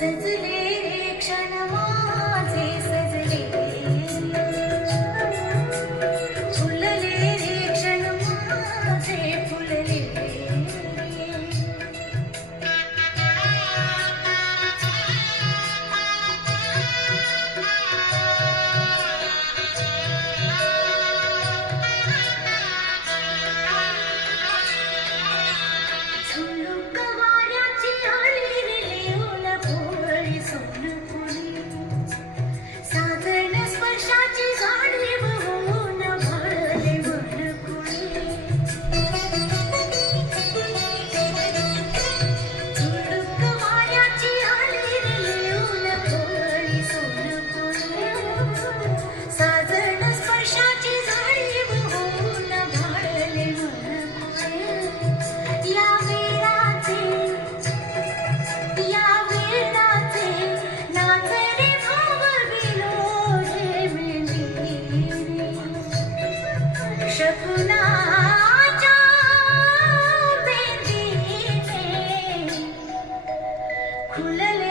सजले क्षण माझे सजले, फुलले क्षण माझे फुलले. झुळूक वाऱ्याची आली रे लिहून भोवळी सोनपुरी, साजन स्पर्शाची गाडी बहून भाळले मनकुळी. झुळूक वाऱ्याची आली रे लिहून भोवळी सोनपुरी, साजन स्पर्शाची गाडी बहून भाळले मनकुळी. या वेळाचे नाच रे भाव विलोढे मेंदिरी, शकुनाच्या बेंदीने खुलले